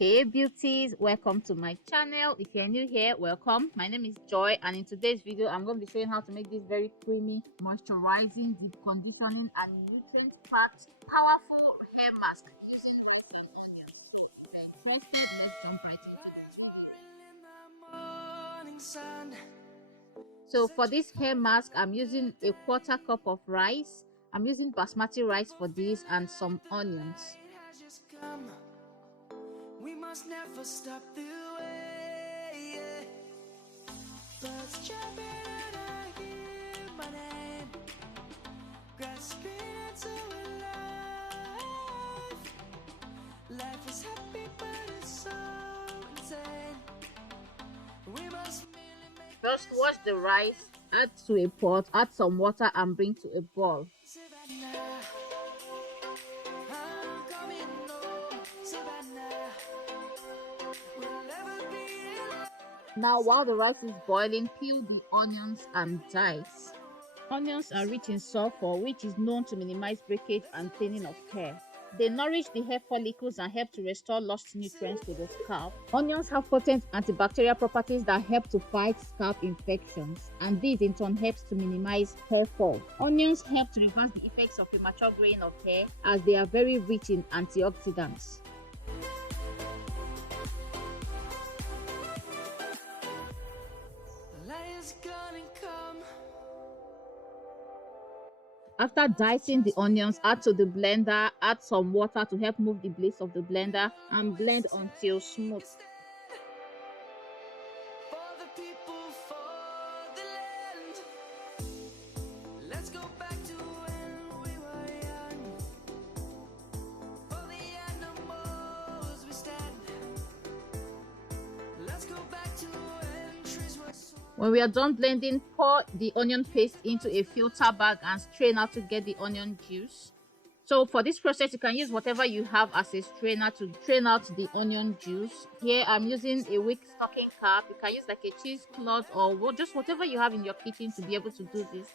Hey beauties, welcome to my channel. If you're new here, welcome. My name is Joy, and in today's video I'm going to be showing how to make this very creamy, moisturizing, deep conditioning and nutrient packed powerful hair mask using local onions. Interested? Let's jump right in. So for this hair mask, I'm using a quarter cup of rice. I'm using basmati rice for this and some onions. We must never stop the way, yeah. Birds jumping and I hear my name, grasping into life. Life is happy but it's so insane. We must first wash the rice, add to a pot, add some water and bring to a boil. Now while the rice is boiling, peel the onions and dice. Onions are rich in sulfur, which is known to minimize breakage and thinning of hair. They nourish the hair follicles and help to restore lost nutrients to the scalp. Onions have potent antibacterial properties that help to fight scalp infections, and this in turn helps to minimize hair fall. Onions help to reverse the effects of premature graying of hair as they are very rich in antioxidants. After dicing the onions, add to the blender, add some water to help move the blades of the blender and blend until smooth. When we are done blending, pour the onion paste into a filter bag and strain out to get the onion juice. So for this process, you can use whatever you have as a strainer to strain out the onion juice. Here I'm using a wick stocking cap. You can use like a cheesecloth or just whatever you have in your kitchen to be able to do this.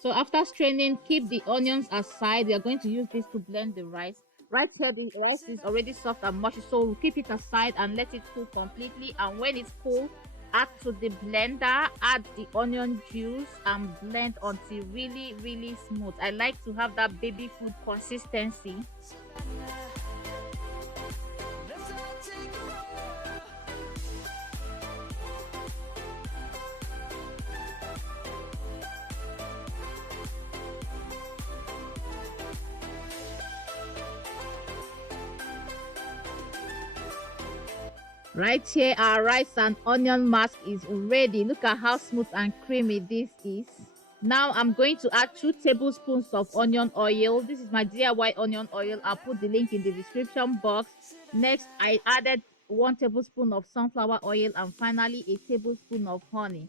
So after straining, keep the onions aside. We are going to use this to blend the rice. Right here, the rice is already soft and mushy, so we'll keep it aside and let it cool completely. And when it's cool, add to the blender, add the onion juice and blend until really smooth. I like to have that baby food consistency. Right here, our rice and onion mask is ready. Look at how smooth and creamy this is. Now I'm going to add 2 tablespoons of onion oil. This is my DIY onion oil. I'll put the link in the description box. Next, I added 1 tablespoon of sunflower oil and finally a tablespoon of honey.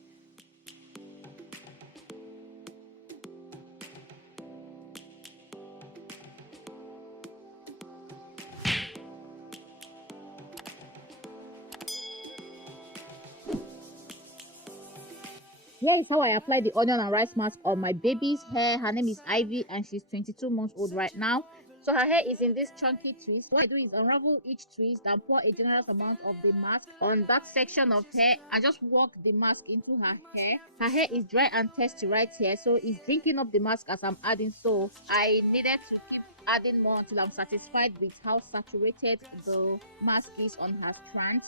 Here is how I apply the onion and rice mask on my baby's hair. Her name is Ivy and she's 22 months old right now. So her hair is in this chunky twist. What I do is unravel each twist and pour a generous amount of the mask on that section of hair and just work the mask into her hair. Her hair is dry and testy right here, so it's drinking up the mask as I'm adding, so I needed to keep adding more until I'm satisfied with how saturated the mask is on her strand.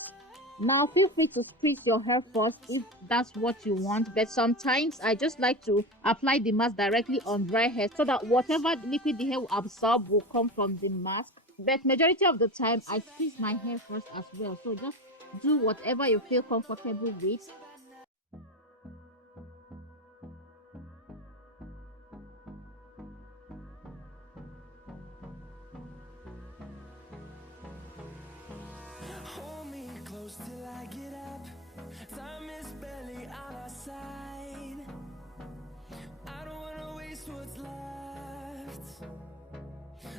Now feel free to spritz your hair first if that's what you want, but sometimes I just like to apply the mask directly on dry hair so that whatever liquid the hair will absorb will come from the mask. But majority of the time I spritz my hair first as well, so just do whatever you feel comfortable with. Till I get up, time is barely on our side. I don't wanna waste what's left.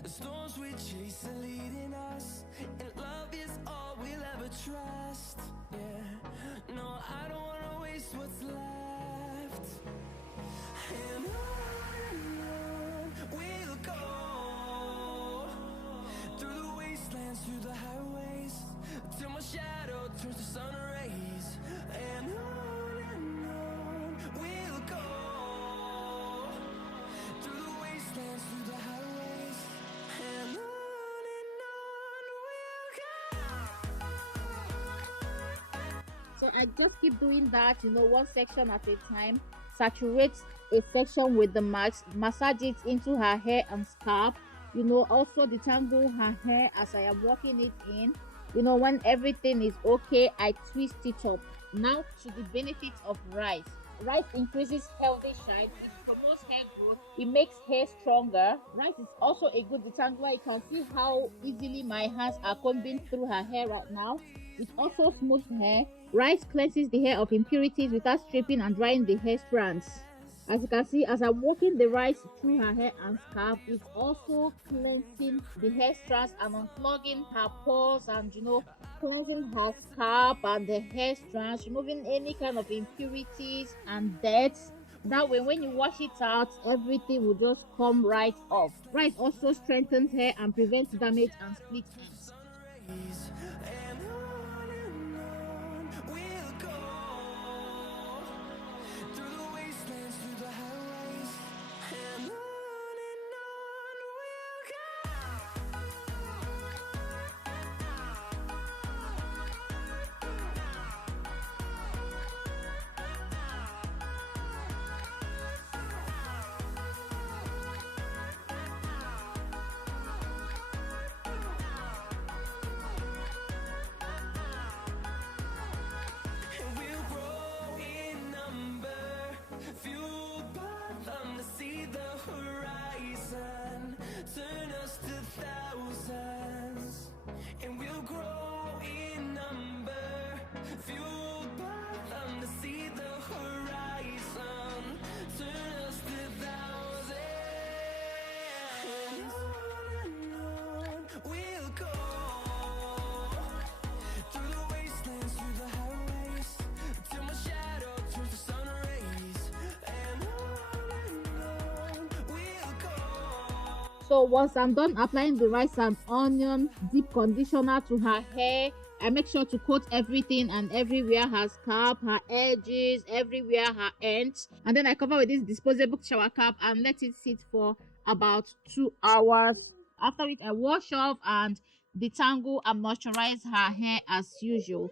The storms we chase are leading us, and love is all we'll ever trust. Yeah, no, I don't wanna waste what's left. And on we'll go. I just keep doing that, one section at a time. Saturate a section with the mask, massage it into her hair and scalp. Also detangle her hair as I am working it in. When everything is okay, I twist it up. Now to the benefits of rice. Rice increases healthy shine, it promotes hair growth, it makes hair stronger. Rice is also a good detangler. You can see how easily my hands are combing through her hair right now. It also smooths hair. Rice cleanses the hair of impurities without stripping and drying the hair strands. As you can see, as I'm working the rice through her hair and scalp, it's also cleansing the hair strands and unclogging her pores, and cleansing her scalp and the hair strands, removing any kind of impurities and dirt. That way, when you wash it out, everything will just come right off. Rice also strengthens hair and prevents damage and split ends. So once I'm done applying the rice and onion deep conditioner to her hair, I make sure to coat everything and everywhere, her scalp, her edges, everywhere, her ends. And then I cover with this disposable shower cap and let it sit for about 2 hours. After which I wash off and detangle and moisturize her hair as usual.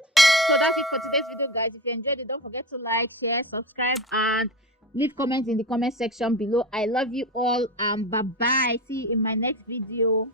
So that's it for today's video, guys. If you enjoyed it, don't forget to like, share, subscribe, and leave comments in the comment section below. I love you all, and bye bye. See you in my next video.